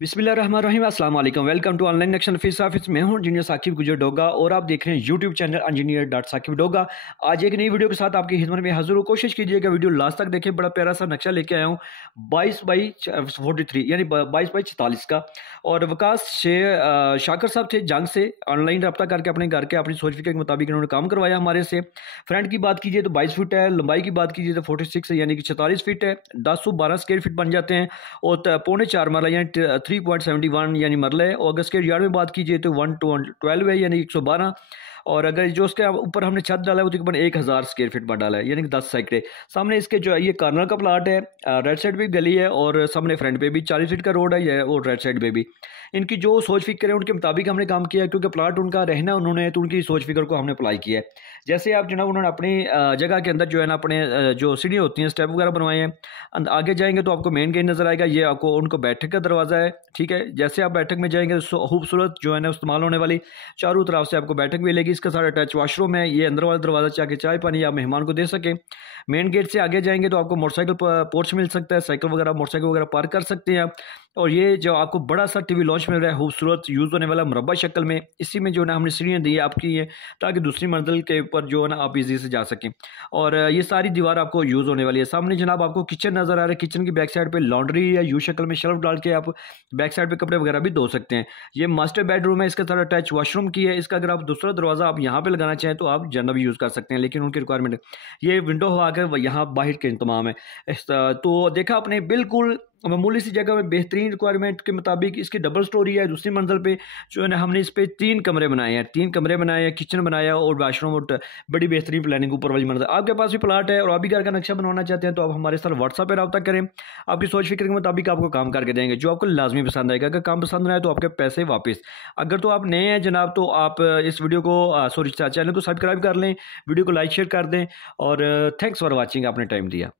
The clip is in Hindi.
बिस्मिल्लाहिर्रहमानिर्रहीम अस्सलाम वालेकुम। Welcome to online action fees office. मैं हूं इंजीनियर साकिब गुजर डोगा और आप देख रहे हैं YouTube channel engineer dot Saqib Doga. आज एक नई वीडियो के साथ आपकी खिदमत में हाजिर हूं। कोशिश कीजिएगा वीडियो लास्ट तक देखें। बड़ा प्यारा सा नक्शा लेके आया हूं 22/43 यानी 22/44 का। और वकास शाकर साहब थे जंग से ऑनलाइन रब्ता करके अपने घर के अपनी सोच फिक्र के मुताबिक इन्होंने काम करवाया हमारे से। फ्रंट की बात कीजिए तो 22 फीट है, लंबाई की बात कीजिए तो 46 यानी कि 46 फीट है, 1012 स्क्वायर फीट बन जाते हैं और 3.25 मरला यानी 3.71 यानी मरले। और अगर स्क्वायर यार्ड में बात कीजिए तो 112 है यानी 112। और अगर जो उसके ऊपर हमने छत डाला है वो तकरीबन 1000 स्क्वायर फीट पर डाला है यानी कि 10 सैकड़े। सामने इसके जो है ये कार्नर का प्लाट है, राइट साइड पे भी गली है और सामने फ्रंट पे भी 40 फीट का रोड है ये, और राइट साइड पे भी। इनकी जो सोच फिक्र है उनके मुताबिक हमने काम किया है, क्योंकि प्लाट उनका रहना उन्होंने तो उनकी सोच फिक्र को हमने अप्लाई किया है। जैसे आप जनाब उन्होंने अपनी जगह के अंदर जो है ना अपने जो सीढ़ियाँ होती हैं स्टेप वगैरह बनवाए हैं। आगे जाएंगे तो आपको मेन गेट नज़र आएगा, ये आपको उनको बैठक का दरवाज़ा है। ठीक है, जैसे आप बैठक में जाएंगे तो खूबसूरत जो है ना इस्तेमाल होने वाली चारों तरफ से आपको बैठक मिलेगी। इसका सारा अटैच वॉशरूम है, ये अंदर वाला दरवाज़ा चाहे चाय पानी आप मेहमान को दे सकें। मेन गेट से आगे जाएंगे तो आपको मोटरसाइकिल पोर्च मिल सकता है, साइकिल वगैरह मोटरसाइकिल वगैरह पार्क कर सकते हैं आप। और ये जो आपको बड़ा सा टीवी लॉन्च मिल रहा है खूबसूरत यूज़ होने वाला मुरब्बा शक्ल में, इसी में जो है ना हमने सीढ़ियाँ दी है आपकी है ताकि दूसरी मंजिल के ऊपर जो है ना आप इजी से जा सकें। और ये सारी दीवार आपको यूज़ होने वाली है। सामने जनाब आपको किचन नज़र आ रहा है, किचन की बैक साइड पे लॉन्ड्री या यू शक्ल में शेल्फ डाल के आप बैक साइड पे कपड़े वगैरह भी धो सकते हैं। ये मास्टर बेडरूम है, इसका सारा अटैच वॉशरूम की है। इसका अगर आप दूसरा दरवाज़ा आप यहाँ पे लगाना चाहें तो आप जनरल भी यूज़ कर सकते हैं, लेकिन उनकी रिक्वायरमेंट ये विंडो हो आकर यहाँ बाहर के इंतमाम है। तो देखा आपने बिल्कुल मामूली सी जगह में बेहतरीन रिक्वायरमेंट के मुताबिक इसकी डबल स्टोरी है। दूसरी मंजिल पे जो है ना हमने इस पे 3 कमरे बनाए हैं, 3 कमरे बनाए हैं, किचन बनाया और वाशरूम और बड़ी बेहतरीन प्लानिंग ऊपर वाली मंजिल। आपके पास भी प्लाट है और आप भी घर का नक्शा बनवाना चाहते हैं तो आप हमारे साथ व्हाट्सएप पर रब्ता करें। आपकी सोच फिक्र के मुताबिक आपको काम करके देंगे जो आपको लाजमी पसंद आएगा। अगर काम पसंद ना आए तो आपके पैसे वापस। अगर तो आप नए हैं जनाब तो आप इस वीडियो को चैनल को सब्सक्राइब कर लें, वीडियो को लाइक शेयर कर दें। और थैंक्स फॉर वॉचिंग, आपने टाइम दिया।